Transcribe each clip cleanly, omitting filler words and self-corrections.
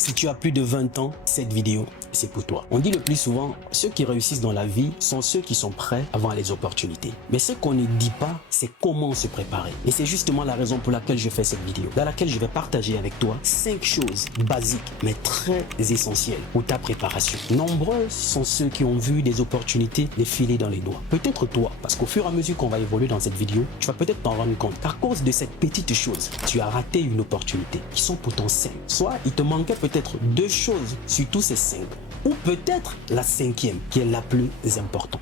Si tu as plus de 20 ans, cette vidéo, c'est pour toi. On dit le plus souvent, ceux qui réussissent dans la vie sont ceux qui sont prêts avant les opportunités. Mais ce qu'on ne dit pas, c'est comment se préparer. Et c'est justement la raison pour laquelle je fais cette vidéo, dans laquelle je vais partager avec toi 5 choses basiques, mais très essentielles pour ta préparation. Nombreux sont ceux qui ont vu des opportunités les filer dans les doigts. Peut-être toi, parce qu'au fur et à mesure qu'on va évoluer dans cette vidéo, tu vas peut-être t'en rendre compte qu'à cause de cette petite chose, tu as raté une opportunité qui sont pourtant 5. Soit il te manquait peut-être 2 choses sur tous ces 5, ou peut-être la 5e qui est la plus importante.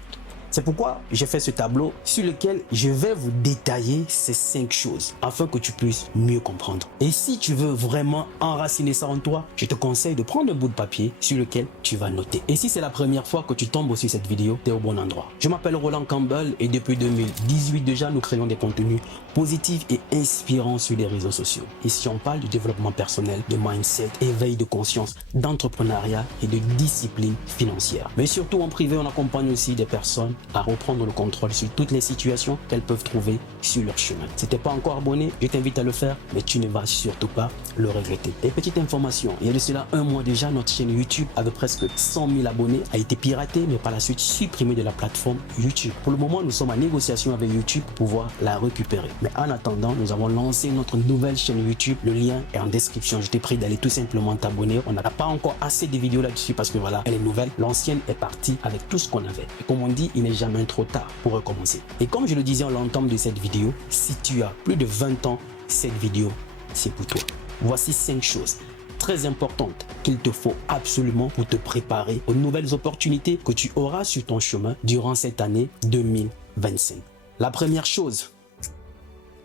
C'est pourquoi j'ai fait ce tableau sur lequel je vais vous détailler ces 5 choses afin que tu puisses mieux comprendre. Et si tu veux vraiment enraciner ça en toi, je te conseille de prendre un bout de papier sur lequel tu vas noter. Et si c'est la première fois que tu tombes sur cette vidéo, tu es au bon endroit. Je m'appelle Roland Campbell et depuis 2018 déjà, nous créons des contenus positifs et inspirants sur les réseaux sociaux. Ici, on parle du développement personnel, de mindset, éveil de conscience, d'entrepreneuriat et de discipline financière. Mais surtout en privé, on accompagne aussi des personnes à reprendre le contrôle sur toutes les situations qu'elles peuvent trouver sur leur chemin. Si tu n'es pas encore abonné, je t'invite à le faire, mais tu ne vas surtout pas le regretter. Et petite information, il y a de cela un mois déjà, notre chaîne YouTube avec presque 100 000 abonnés a été piratée, mais par la suite supprimée de la plateforme YouTube. Pour le moment, nous sommes en négociation avec YouTube pour pouvoir la récupérer. Mais en attendant, nous avons lancé notre nouvelle chaîne YouTube. Le lien est en description. Je t'ai prie d'aller tout simplement t'abonner. On n'a pas encore assez de vidéos là-dessus parce que voilà, elle est nouvelle. L'ancienne est partie avec tout ce qu'on avait. Et comme on dit, il n'est jamais trop tard pour recommencer. Et comme je le disais en l'entame de cette vidéo, si tu as plus de 20 ans, cette vidéo, c'est pour toi. Voici 5 choses très importantes qu'il te faut absolument pour te préparer aux nouvelles opportunités que tu auras sur ton chemin durant cette année 2025. La première chose,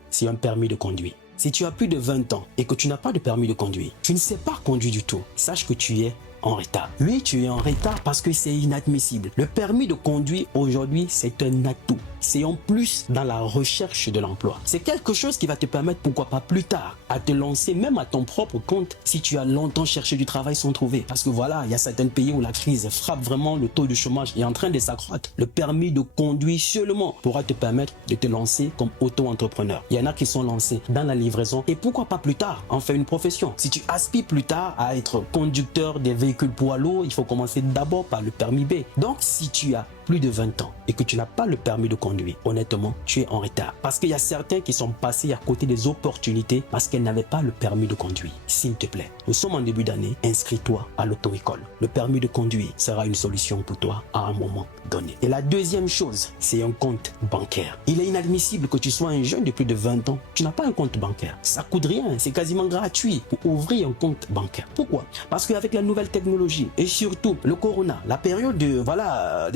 c'est un permis de conduire. Si tu as plus de 20 ans et que tu n'as pas de permis de conduire, tu ne sais pas conduire du tout, sache que tu es en retard. Oui, tu es en retard parce que c'est inadmissible. Le permis de conduire aujourd'hui, c'est un atout. C'est en plus dans la recherche de l'emploi. C'est quelque chose qui va te permettre, pourquoi pas plus tard, à te lancer même à ton propre compte si tu as longtemps cherché du travail sans trouver. Parce que voilà, il y a certains pays où la crise frappe vraiment, le taux de chômage est en train de s'accroître. Le permis de conduire seulement pourra te permettre de te lancer comme auto-entrepreneur. Il y en a qui sont lancés dans la livraison et pourquoi pas plus tard en faire une profession. Si tu aspires plus tard à être conducteur des véhicules poids lourds, il faut commencer d'abord par le permis B. Donc si tu as plus de 20 ans et que tu n'as pas le permis de conduire, honnêtement, tu es en retard. Parce qu'il y a certains qui sont passés à côté des opportunités parce qu'elles n'avaient pas le permis de conduire. S'il te plaît, nous sommes en début d'année, inscris-toi à l'auto-école. Le permis de conduire sera une solution pour toi à un moment donné. Et la deuxième chose, c'est un compte bancaire. Il est inadmissible que tu sois un jeune de plus de 20 ans, tu n'as pas un compte bancaire. Ça coûte rien, c'est quasiment gratuit pour ouvrir un compte bancaire. Pourquoi? Parce qu'avec la nouvelle technologie et surtout le corona, la période de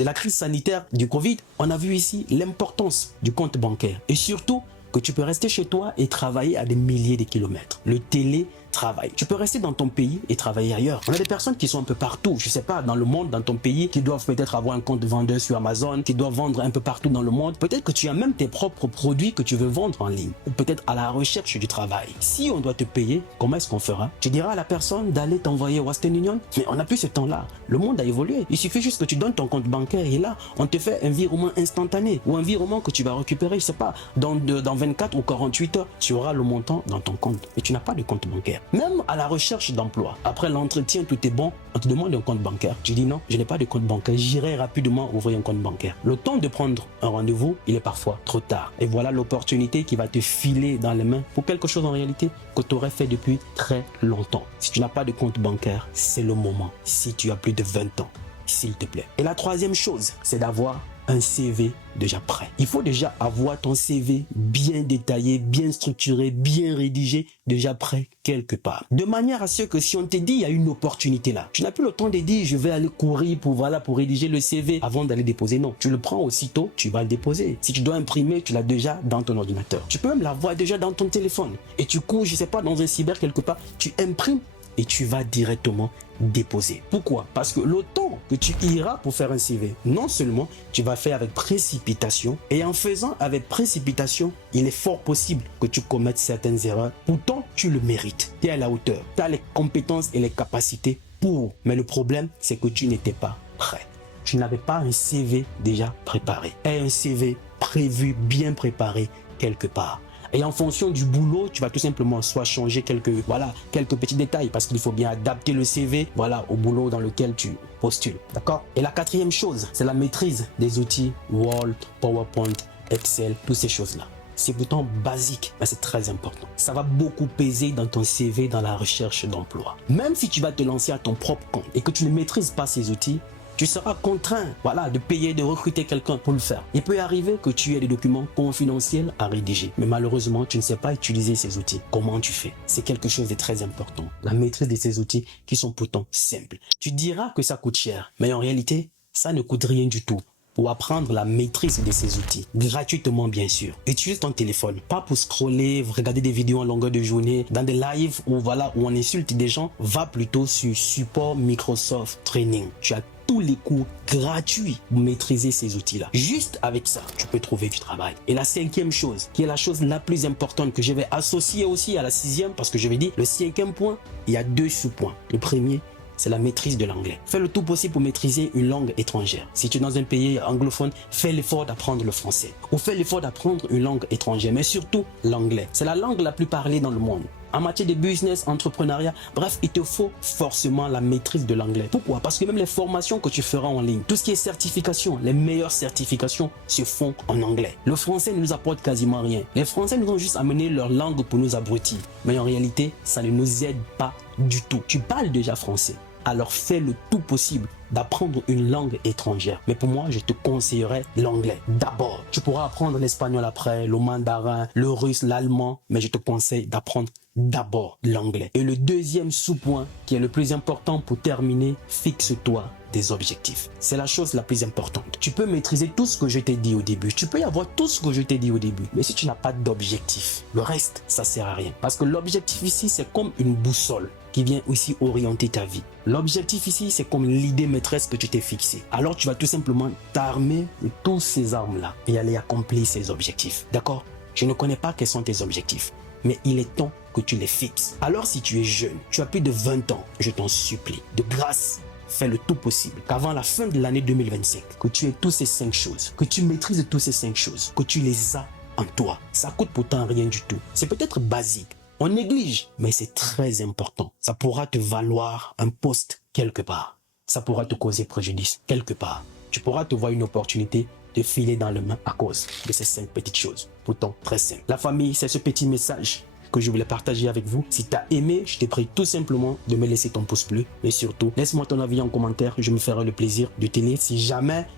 la crise sanitaire du Covid, on a vu ici l'importance du compte bancaire et surtout que tu peux rester chez toi et travailler à des milliers de kilomètres. Le télétravail. Tu peux rester dans ton pays et travailler ailleurs. On a des personnes qui sont un peu partout, je sais pas, dans le monde, dans ton pays, qui doivent peut-être avoir un compte vendeur sur Amazon, qui doivent vendre un peu partout dans le monde. Peut-être que tu as même tes propres produits que tu veux vendre en ligne. Ou peut-être à la recherche du travail. Si on doit te payer, comment est-ce qu'on fera? Tu diras à la personne d'aller t'envoyer au Western Union? Mais on n'a plus ce temps-là. Le monde a évolué. Il suffit juste que tu donnes ton compte bancaire et là, on te fait un virement instantané ou un virement que tu vas récupérer, je sais pas, dans 24 ou 48 heures, tu auras le montant dans ton compte. Et tu n'as pas de compte bancaire. Même à la recherche d'emploi, après l'entretien, tout est bon, on te demande un compte bancaire. Tu dis non, je n'ai pas de compte bancaire, j'irai rapidement ouvrir un compte bancaire. Le temps de prendre un rendez-vous, il est parfois trop tard. Et voilà l'opportunité qui va te filer dans les mains pour quelque chose en réalité que tu aurais fait depuis très longtemps. Si tu n'as pas de compte bancaire, c'est le moment. Si tu as plus de 20 ans, s'il te plaît. Et la troisième chose, c'est d'avoir un CV déjà prêt. Il faut déjà avoir ton CV bien détaillé, bien structuré, bien rédigé, déjà prêt quelque part. De manière à ce que si on te dit il y a une opportunité là, tu n'as plus le temps de dire je vais aller courir pour rédiger le CV avant d'aller déposer. Non, tu le prends aussitôt, tu vas le déposer. Si tu dois imprimer, tu l'as déjà dans ton ordinateur. Tu peux même l'avoir déjà dans ton téléphone et tu cours, je sais pas, dans un cyber quelque part, tu imprimes et tu vas directement déposer. Pourquoi? Parce que le temps que tu iras pour faire un CV, non seulement tu vas faire avec précipitation, et en faisant avec précipitation, il est fort possible que tu commettes certaines erreurs. Pourtant, tu le mérites. Tu es à la hauteur. Tu as les compétences et les capacités pour. Mais le problème, c'est que tu n'étais pas prêt. Tu n'avais pas un CV déjà préparé. Et un CV prévu, bien préparé quelque part. Et en fonction du boulot, tu vas tout simplement soit changer quelques petits détails parce qu'il faut bien adapter le CV, au boulot dans lequel tu postules. D'accord? Et la quatrième chose, c'est la maîtrise des outils Word, PowerPoint, Excel, toutes ces choses-là. C'est pourtant basique, mais c'est très important. Ça va beaucoup peser dans ton CV, dans la recherche d'emploi. Même si tu vas te lancer à ton propre compte et que tu ne maîtrises pas ces outils, tu seras contraint de payer, de recruter quelqu'un pour le faire. Il peut arriver que tu aies des documents confidentiels à rédiger, mais malheureusement, tu ne sais pas utiliser ces outils. Comment tu fais? C'est quelque chose de très important. La maîtrise de ces outils qui sont pourtant simples. Tu diras que ça coûte cher, mais en réalité, ça ne coûte rien du tout. Pour apprendre la maîtrise de ces outils, gratuitement bien sûr. Utilise ton téléphone, pas pour scroller, regarder des vidéos en longueur de journée, dans des lives où on insulte des gens. Va plutôt sur support Microsoft Training. Tu as tous les cours gratuits pour maîtriser ces outils-là. Juste avec ça, tu peux trouver du travail. Et la cinquième chose, qui est la chose la plus importante que je vais associer aussi à la sixième, parce que je vais dire, le cinquième point, il y a 2 sous-points. Le premier, c'est la maîtrise de l'anglais. Fais le tout possible pour maîtriser une langue étrangère. Si tu es dans un pays anglophone, fais l'effort d'apprendre le français. Ou fais l'effort d'apprendre une langue étrangère, mais surtout l'anglais. C'est la langue la plus parlée dans le monde. En matière de business, entrepreneuriat, bref, il te faut forcément la maîtrise de l'anglais. Pourquoi? Parce que même les formations que tu feras en ligne, tout ce qui est certification, les meilleures certifications se font en anglais. Le français ne nous apporte quasiment rien. Les Français nous ont juste amené leur langue pour nous abrutir. Mais en réalité, ça ne nous aide pas du tout. Tu parles déjà français. Alors fais le tout possible d'apprendre une langue étrangère. Mais pour moi, je te conseillerais l'anglais d'abord. Tu pourras apprendre l'espagnol après, le mandarin, le russe, l'allemand, mais je te conseille d'apprendre d'abord l'anglais. Et le deuxième sous-point, qui est le plus important pour terminer, fixe-toi des objectifs. C'est la chose la plus importante. Tu peux maîtriser tout ce que je t'ai dit au début. Tu peux y avoir tout ce que je t'ai dit au début. Mais si tu n'as pas d'objectif, le reste, ça sert à rien. Parce que l'objectif ici, c'est comme une boussole qui vient aussi orienter ta vie. L'objectif ici, c'est comme l'idée maîtresse que tu t'es fixée. Alors tu vas tout simplement t'armer de tous ces armes-là et aller accomplir ces objectifs. D'accord? Je ne connais pas quels sont tes objectifs, mais il est temps que tu les fixes. Alors si tu es jeune, tu as plus de 20 ans, je t'en supplie, de grâce, fais le tout possible qu'avant la fin de l'année 2025, que tu aies tous ces 5 choses, que tu maîtrises tous ces 5 choses, que tu les as en toi. Ça coûte pourtant rien du tout. C'est peut-être basique. On néglige, mais c'est très important. Ça pourra te valoir un poste quelque part. Ça pourra te causer préjudice quelque part. Tu pourras te voir une opportunité de filer dans le main à cause de ces 5 petites choses. Pourtant très simples. La famille, c'est ce petit message que je voulais partager avec vous. Si tu as aimé, je te prie tout simplement de me laisser ton pouce bleu. Mais surtout, laisse-moi ton avis en commentaire. Je me ferai le plaisir de te lire. Si jamais,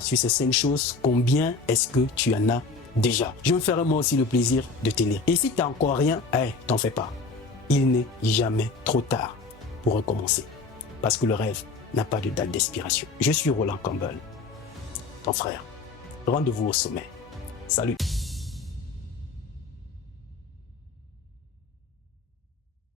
sur ces 5 choses, combien est-ce que tu en as déjà? Je me ferai moi aussi le plaisir de te lire. Et si tu n'as encore rien, t'en fais pas. Il n'est jamais trop tard pour recommencer. Parce que le rêve n'a pas de date d'expiration. Je suis Roland Campbell, ton frère. Rendez-vous au sommet. Salut.